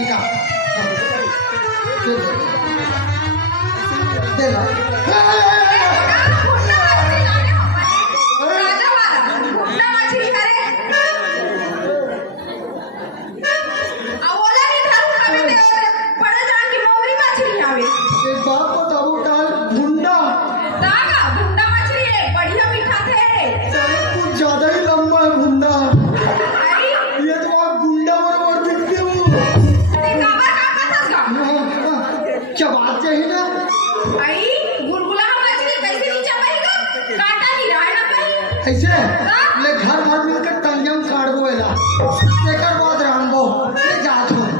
ठीक आहे दे ना ऐसे ले घर भर मिलकर टंगम काट दो एला एक बाद राम बो ले जात हूं